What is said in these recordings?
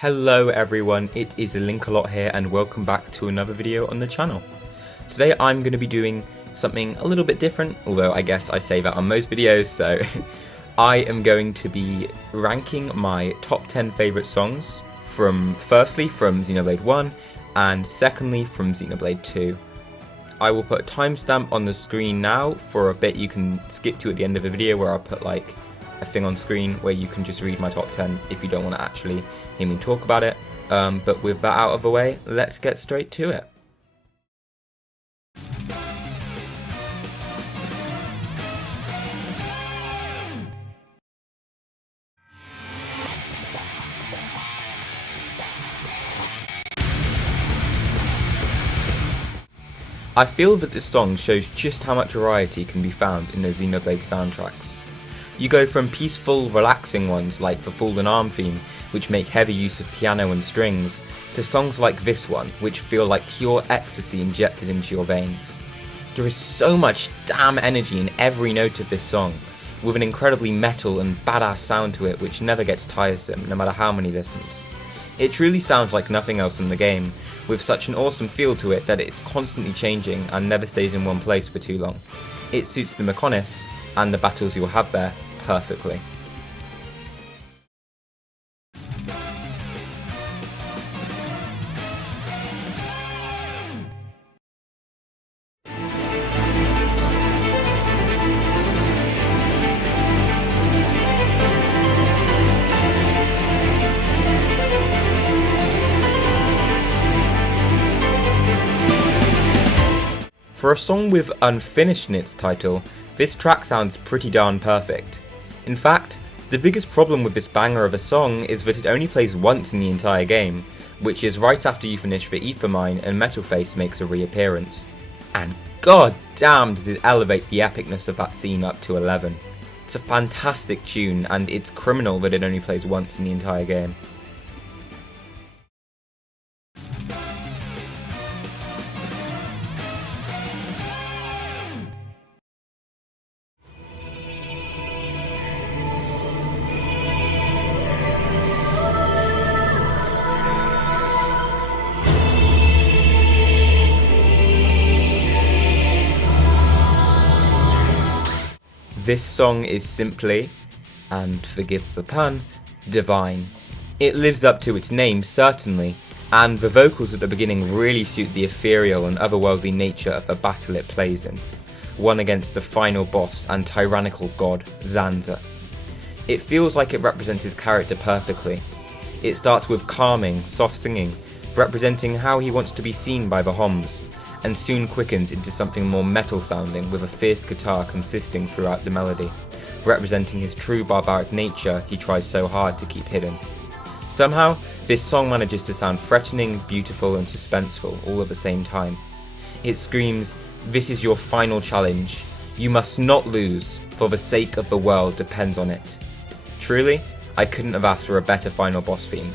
Hello everyone, it is Linkalot here and welcome back to another video on the channel. Today I'm going to be doing something a little bit different, although I guess I say that on most videos, so I am going to be ranking my top 10 favourite songs firstly from Xenoblade 1 and secondly from Xenoblade 2. I will put a timestamp on the screen now for a bit you can skip to at the end of the video where I'll put like a thing on screen where you can just read my top 10 if you don't want to actually hear me talk about it. But with that out of the way, let's get straight to it. I feel that this song shows just how much variety can be found in the Xenoblade soundtracks. You go from peaceful, relaxing ones like the Fallen Arm theme, which make heavy use of piano and strings, to songs like this one, which feel like pure ecstasy injected into your veins. There is so much damn energy in every note of this song, with an incredibly metal and badass sound to it which never gets tiresome, no matter how many listens. It truly sounds like nothing else in the game, with such an awesome feel to it that it's constantly changing and never stays in one place for too long. It suits the Mechonis, and the battles you'll have there, perfectly. For a song with unfinished in its title, this track sounds pretty darn perfect. In fact, the biggest problem with this banger of a song is that it only plays once in the entire game, which is right after you finish the Ether Mine and Metal Face makes a reappearance. And god damn does it elevate the epicness of that scene up to 11. It's a fantastic tune and it's criminal that it only plays once in the entire game. This song is simply, and forgive the pun, divine. It lives up to its name, certainly, and the vocals at the beginning really suit the ethereal and otherworldly nature of the battle it plays in, one against the final boss and tyrannical god, Zanza. It feels like it represents his character perfectly. It starts with calming, soft singing, representing how he wants to be seen by the Homs, and soon quickens into something more metal sounding with a fierce guitar consisting throughout the melody, representing his true barbaric nature he tries so hard to keep hidden. Somehow, this song manages to sound threatening, beautiful and suspenseful all at the same time. It screams, "This is your final challenge. You must not lose, for the sake of the world depends on it." Truly, I couldn't have asked for a better final boss theme.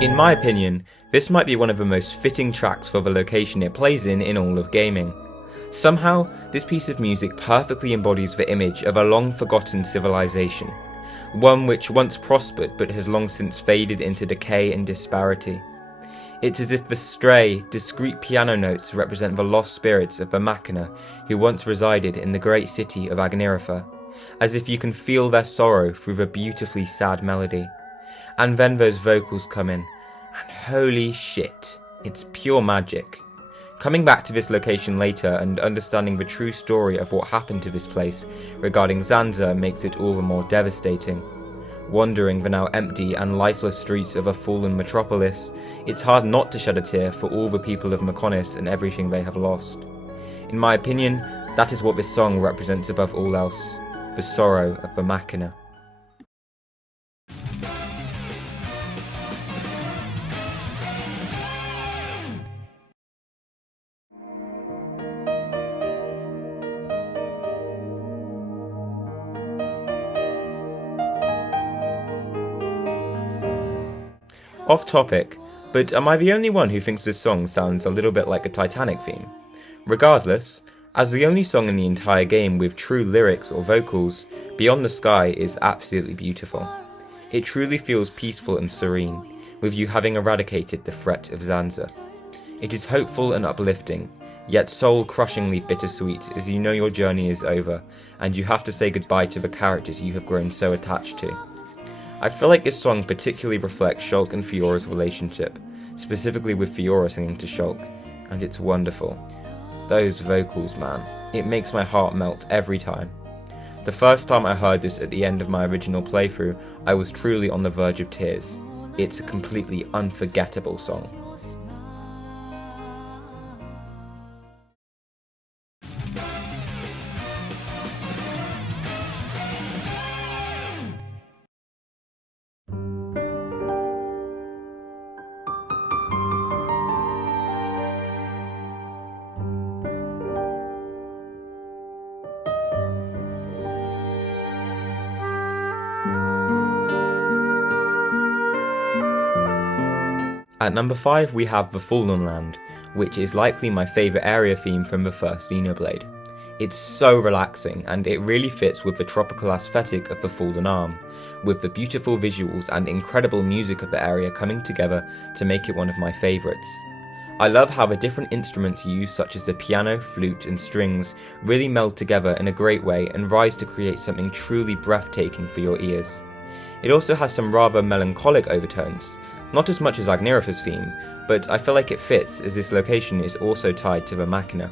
In my opinion, this might be one of the most fitting tracks for the location it plays in all of gaming. Somehow, this piece of music perfectly embodies the image of a long-forgotten civilization, one which once prospered but has long since faded into decay and disparity. It's as if the stray, discreet piano notes represent the lost spirits of the Machina who once resided in the great city of Agniratha, as if you can feel their sorrow through the beautifully sad melody. And then those vocals come in, and holy shit, it's pure magic. Coming back to this location later and understanding the true story of what happened to this place regarding Zanza makes it all the more devastating. Wandering the now empty and lifeless streets of a fallen metropolis, it's hard not to shed a tear for all the people of Mechonis and everything they have lost. In my opinion, that is what this song represents above all else, the sorrow of the Machina. Off topic, but am I the only one who thinks this song sounds a little bit like a Titanic theme? Regardless, as the only song in the entire game with true lyrics or vocals, Beyond the Sky is absolutely beautiful. It truly feels peaceful and serene, with you having eradicated the threat of Zanza. It is hopeful and uplifting, yet soul-crushingly bittersweet as you know your journey is over, and you have to say goodbye to the characters you have grown so attached to. I feel like this song particularly reflects Shulk and Fiora's relationship, specifically with Fiora singing to Shulk, and it's wonderful. Those vocals, man, it makes my heart melt every time. The first time I heard this at the end of my original playthrough, I was truly on the verge of tears. It's a completely unforgettable song. At number 5 we have The Fallen Land, which is likely my favourite area theme from the first Xenoblade. It's so relaxing and it really fits with the tropical aesthetic of the Fallen Arm, with the beautiful visuals and incredible music of the area coming together to make it one of my favourites. I love how the different instruments used such as the piano, flute and strings really meld together in a great way and rise to create something truly breathtaking for your ears. It also has some rather melancholic overtones, not as much as Agniratha's theme, but I feel like it fits as this location is also tied to the Machina.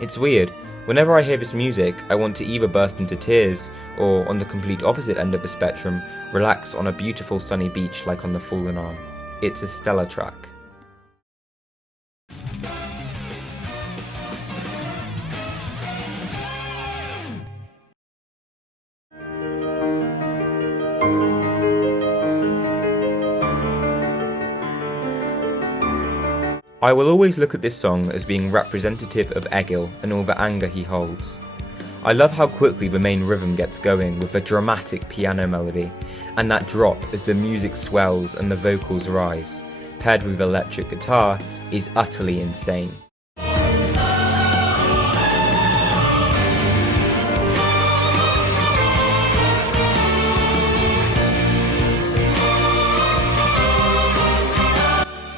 It's weird, whenever I hear this music I want to either burst into tears, or on the complete opposite end of the spectrum, relax on a beautiful sunny beach like on the Fallen Arm. It's a stellar track. I will always look at this song as being representative of Egil and all the anger he holds. I love how quickly the main rhythm gets going with a dramatic piano melody, and that drop as the music swells and the vocals rise, paired with electric guitar, is utterly insane.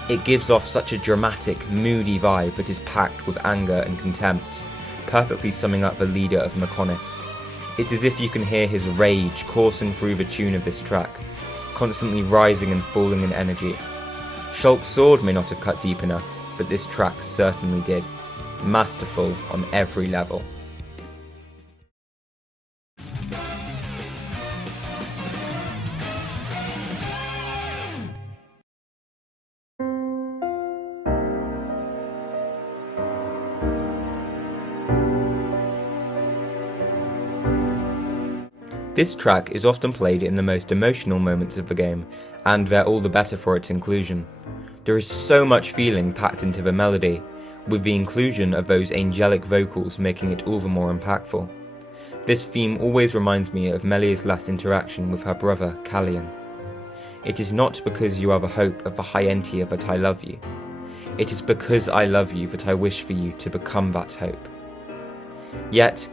It gives off such a dramatic, moody vibe that is packed with anger and contempt, perfectly summing up the leader of Mechonis. It's as if you can hear his rage coursing through the tune of this track, constantly rising and falling in energy. Shulk's sword may not have cut deep enough, but this track certainly did. Masterful on every level. This track is often played in the most emotional moments of the game, and they're all the better for its inclusion. There is so much feeling packed into the melody, with the inclusion of those angelic vocals making it all the more impactful. This theme always reminds me of Melia's last interaction with her brother, Callian. It is not because you are the hope of the high Entia that I love you. It is because I love you that I wish for you to become that hope. Yet,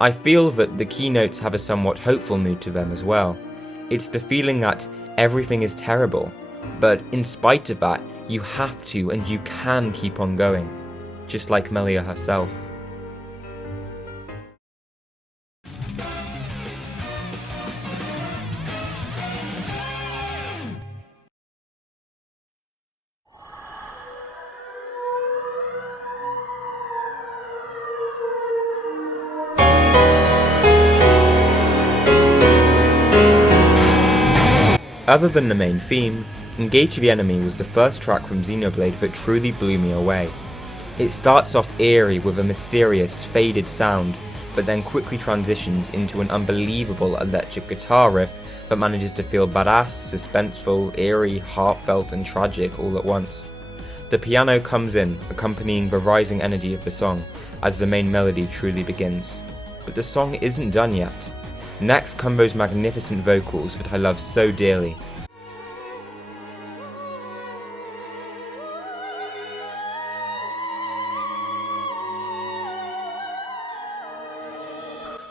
I feel that the keynotes have a somewhat hopeful mood to them as well. It's the feeling that everything is terrible, but in spite of that, you have to and you can keep on going, just like Melia herself. Other than the main theme, Engage the Enemy was the first track from Xenoblade that truly blew me away. It starts off eerie with a mysterious, faded sound, but then quickly transitions into an unbelievable electric guitar riff that manages to feel badass, suspenseful, eerie, heartfelt and tragic all at once. The piano comes in, accompanying the rising energy of the song, as the main melody truly begins. But the song isn't done yet. Next come those magnificent vocals that I love so dearly.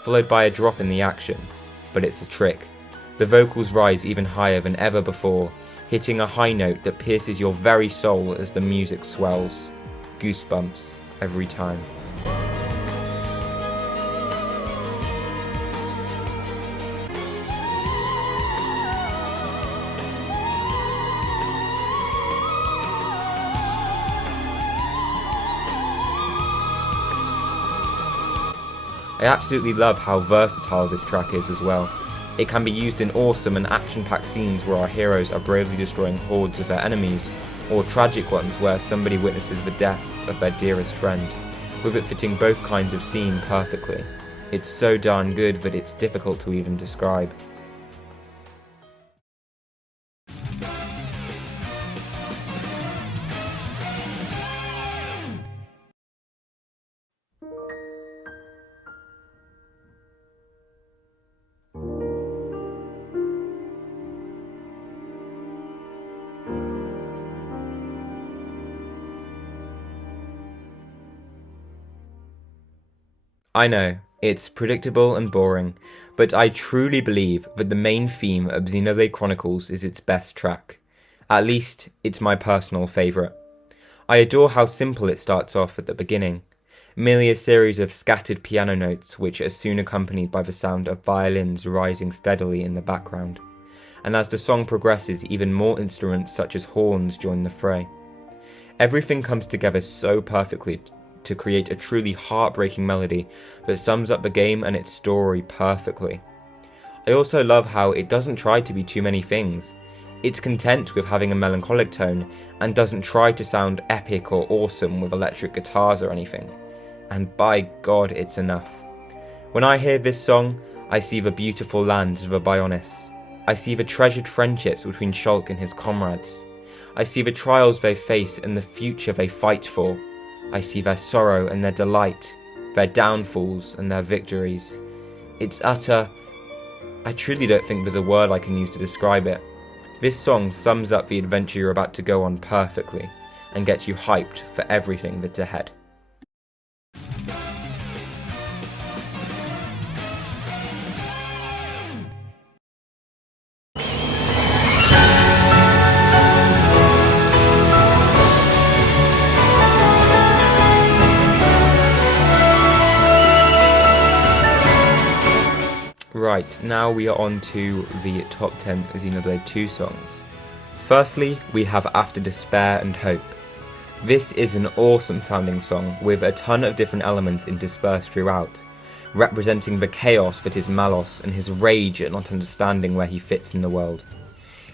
followed by a drop in the action. But it's a trick. The vocals rise even higher than ever before, hitting a high note that pierces your very soul as the music swells. Goosebumps every time. I absolutely love how versatile this track is as well. It can be used in awesome and action-packed scenes where our heroes are bravely destroying hordes of their enemies, or tragic ones where somebody witnesses the death of their dearest friend, with it fitting both kinds of scene perfectly. It's so darn good that it's difficult to even describe. I know, it's predictable and boring, but I truly believe that the main theme of Xenoblade Chronicles is its best track. At least, it's my personal favourite. I adore how simple it starts off at the beginning, merely a series of scattered piano notes which are soon accompanied by the sound of violins rising steadily in the background, and as the song progresses even more instruments such as horns join the fray. Everything comes together so perfectly to create a truly heartbreaking melody that sums up the game and its story perfectly. I also love how it doesn't try to be too many things. It's content with having a melancholic tone and doesn't try to sound epic or awesome with electric guitars or anything. And by God, it's enough. When I hear this song, I see the beautiful lands of the Bionis. I see the treasured friendships between Shulk and his comrades. I see the trials they face and the future they fight for. I see their sorrow and their delight, their downfalls and their victories. It's utter... I truly don't think there's a word I can use to describe it. This song sums up the adventure you're about to go on perfectly, and gets you hyped for everything that's ahead. Right, now we are on to the top 10 Xenoblade 2 songs. Firstly, we have After Despair and Hope. This is an awesome sounding song with a ton of different elements interspersed throughout, representing the chaos that is Malos and his rage at not understanding where he fits in the world.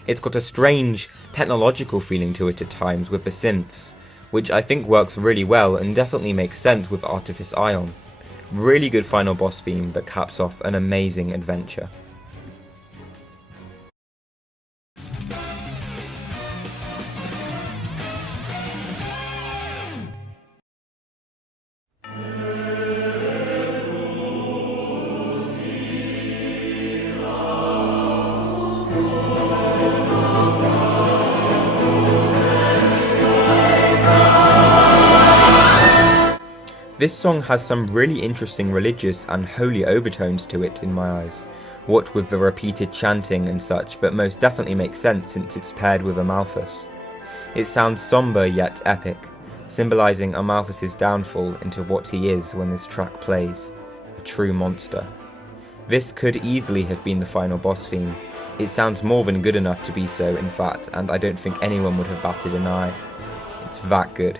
It's got a strange technological feeling to it at times with the synths, which I think works really well and definitely makes sense with Artifice Ion. Really good final boss theme that caps off an amazing adventure. This song has some really interesting religious and holy overtones to it in my eyes, what with the repeated chanting and such that most definitely makes sense since it's paired with Amalthus. It sounds somber yet epic, symbolising Amalthus's downfall into what he is when this track plays, a true monster. This could easily have been the final boss theme. It sounds more than good enough to be so, in fact, and I don't think anyone would have batted an eye. It's that good.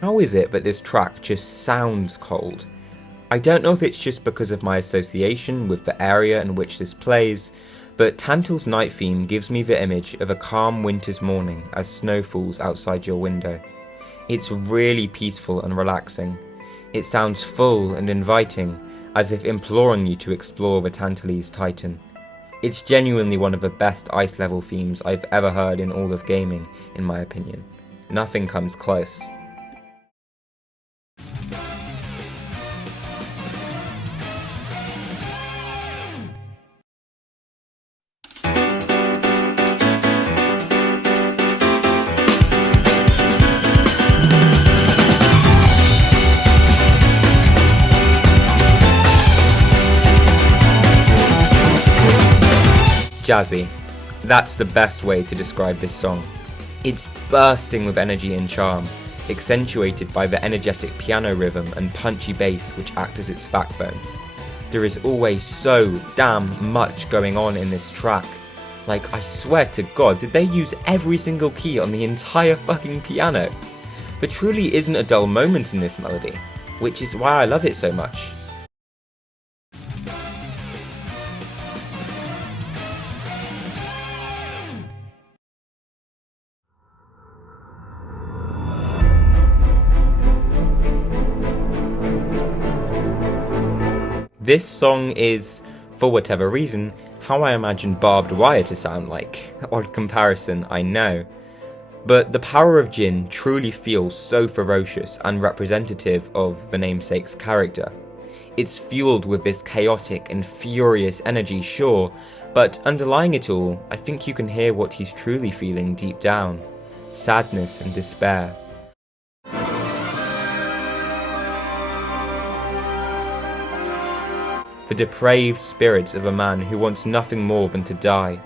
How is it that this track just sounds cold? I don't know if it's just because of my association with the area in which this plays, but Tantal's night theme gives me the image of a calm winter's morning as snow falls outside your window. It's really peaceful and relaxing. It sounds full and inviting, as if imploring you to explore the Tantalese Titan. It's genuinely one of the best ice level themes I've ever heard in all of gaming, in my opinion. Nothing comes close. Jazzy. That's the best way to describe this song. It's bursting with energy and charm, accentuated by the energetic piano rhythm and punchy bass which act as its backbone. There is always so damn much going on in this track. Like, I swear to God, did they use every single key on the entire fucking piano? There truly isn't a dull moment in this melody, which is why I love it so much. This song is, for whatever reason, how I imagine barbed wire to sound like. Odd comparison, I know. But the power of Jin truly feels so ferocious and representative of the namesake's character. It's fueled with this chaotic and furious energy, sure, but underlying it all, I think you can hear what he's truly feeling deep down. Sadness and despair. The depraved spirits of a man who wants nothing more than to die,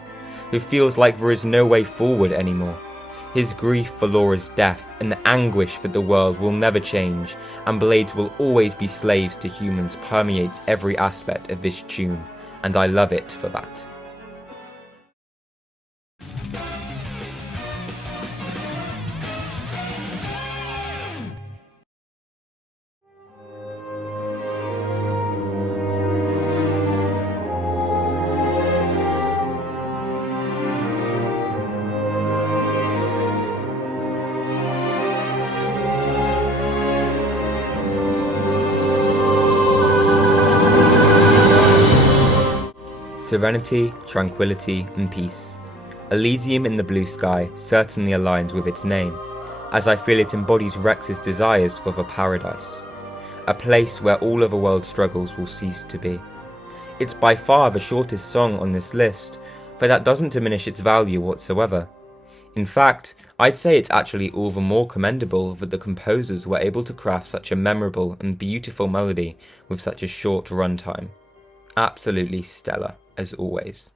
who feels like there is no way forward anymore. His grief for Laura's death and the anguish that the world will never change and blades will always be slaves to humans permeates every aspect of this tune, and I love it for that. Serenity, tranquility, and peace. Elysium in the blue sky certainly aligns with its name, as I feel it embodies Rex's desires for the paradise. A place where all other world struggles will cease to be. It's by far the shortest song on this list, but that doesn't diminish its value whatsoever. In fact, I'd say it's actually all the more commendable that the composers were able to craft such a memorable and beautiful melody with such a short runtime. Absolutely stellar, as always.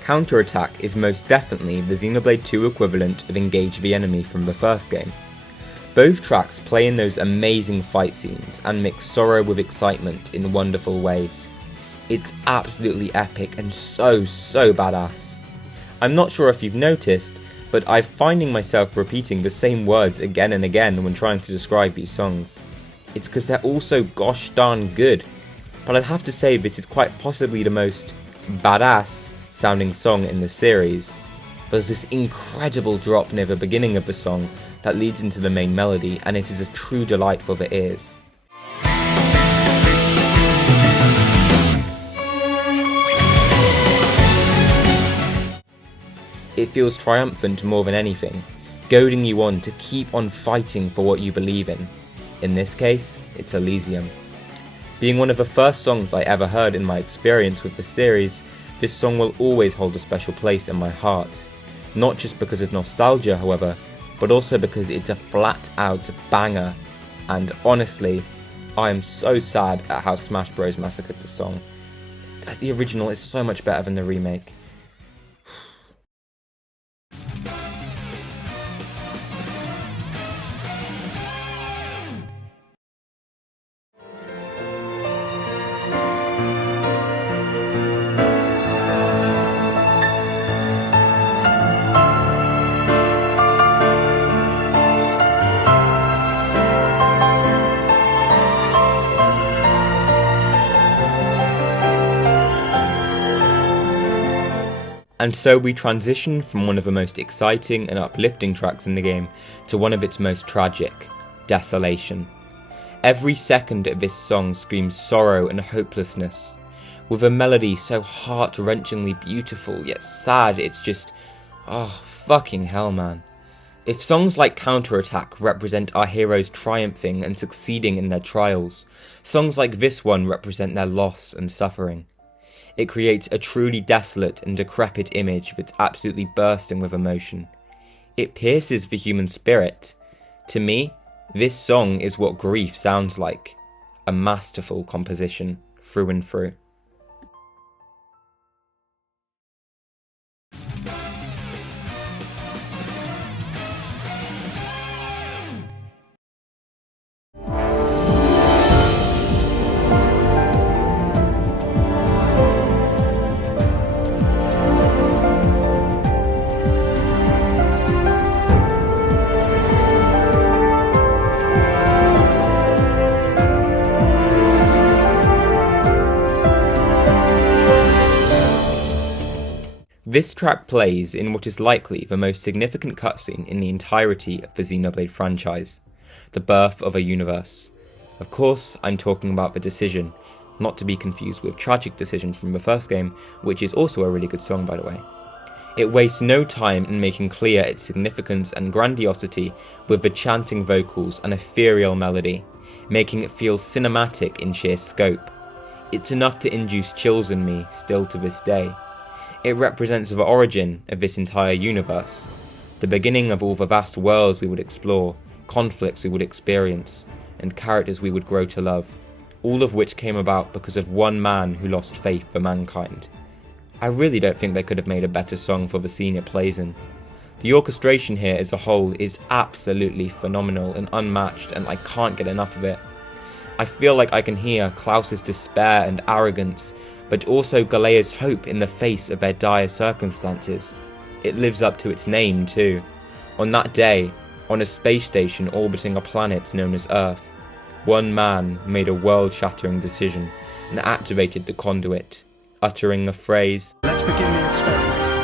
Counterattack is most definitely the Xenoblade 2 equivalent of Engage the Enemy from the first game. Both tracks play in those amazing fight scenes and mix sorrow with excitement in wonderful ways. It's absolutely epic and so badass. I'm not sure if you've noticed, but I'm finding myself repeating the same words again and again when trying to describe these songs. It's because they're all so gosh darn good, but I'd have to say this is quite possibly the most badass sounding song in the series. There's this incredible drop near the beginning of the song that leads into the main melody, and it is a true delight for the ears. It feels triumphant more than anything, goading you on to keep on fighting for what you believe in. In this case, it's Elysium. Being one of the first songs I ever heard in my experience with the series, this song will always hold a special place in my heart. Not just because of nostalgia, however, but also because it's a flat-out banger, and honestly, I am so sad at how Smash Bros massacred the song. The original is so much better than the remake. And so we transition from one of the most exciting and uplifting tracks in the game to one of its most tragic, Desolation. Every second of this song screams sorrow and hopelessness. With a melody so heart-wrenchingly beautiful yet sad, it's just, oh fucking hell man. If songs like Counterattack represent our heroes triumphing and succeeding in their trials, songs like this one represent their loss and suffering. It creates a truly desolate and decrepit image that's absolutely bursting with emotion. It pierces the human spirit. To me, this song is what grief sounds like. A masterful composition, through and through. This track plays in what is likely the most significant cutscene in the entirety of the Xenoblade franchise, the birth of a universe. Of course, I'm talking about the decision, not to be confused with Tragic Decision from the first game, which is also a really good song by the way. It wastes no time in making clear its significance and grandiosity with the chanting vocals and ethereal melody, making it feel cinematic in sheer scope. It's enough to induce chills in me still to this day. It represents the origin of this entire universe, the beginning of all the vast worlds we would explore, conflicts we would experience, and characters we would grow to love, all of which came about because of one man who lost faith for mankind. I really don't think they could have made a better song for the scene it plays in. The orchestration here as a whole is absolutely phenomenal and unmatched, and I can't get enough of it. I feel like I can hear Klaus's despair and arrogance, but also Galea's hope in the face of their dire circumstances. It lives up to its name too. On that day, on a space station orbiting a planet known as Earth, one man made a world-shattering decision and activated the conduit, uttering the phrase, "Let's begin the experiment."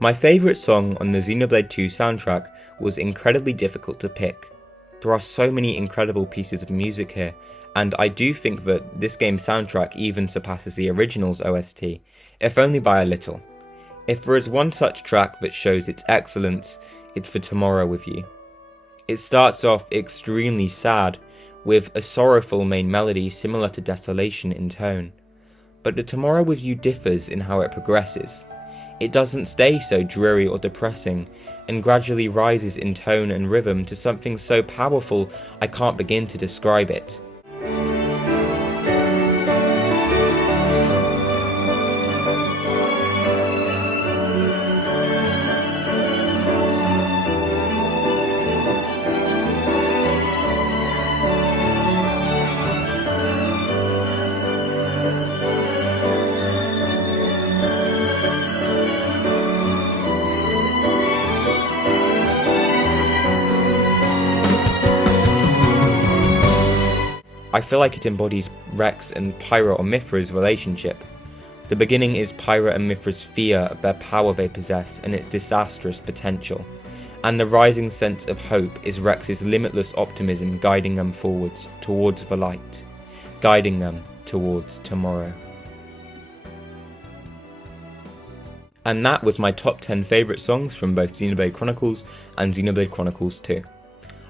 My favourite song on the Xenoblade 2 soundtrack was incredibly difficult to pick. There are so many incredible pieces of music here, and I do think that this game's soundtrack even surpasses the original's OST, if only by a little. If there is one such track that shows its excellence, it's for Tomorrow With You. It starts off extremely sad, with a sorrowful main melody similar to Desolation in tone, but the Tomorrow With You differs in how it progresses. It doesn't stay so dreary or depressing, and gradually rises in tone and rhythm to something so powerful I can't begin to describe it. I feel like it embodies Rex and Pyra or Mithra's relationship. The beginning is Pyra and Mithra's fear of their power they possess and its disastrous potential, and the rising sense of hope is Rex's limitless optimism guiding them forwards towards the light, guiding them towards tomorrow. And that was my top 10 favourite songs from both Xenoblade Chronicles and Xenoblade Chronicles 2.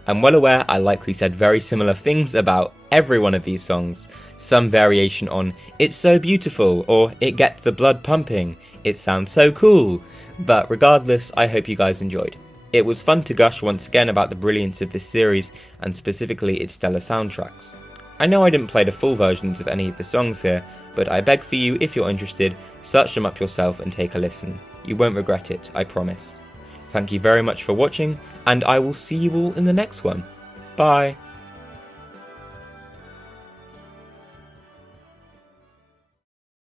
I'm well aware I likely said very similar things about every one of these songs, some variation on "it's so beautiful" or "it gets the blood pumping," "it sounds so cool," but regardless, I hope you guys enjoyed. It was fun to gush once again about the brilliance of this series, and specifically its stellar soundtracks. I know I didn't play the full versions of any of the songs here, but I beg for you, if you're interested, search them up yourself and take a listen. You won't regret it, I promise. Thank you very much for watching, and I will see you all in the next one. Bye!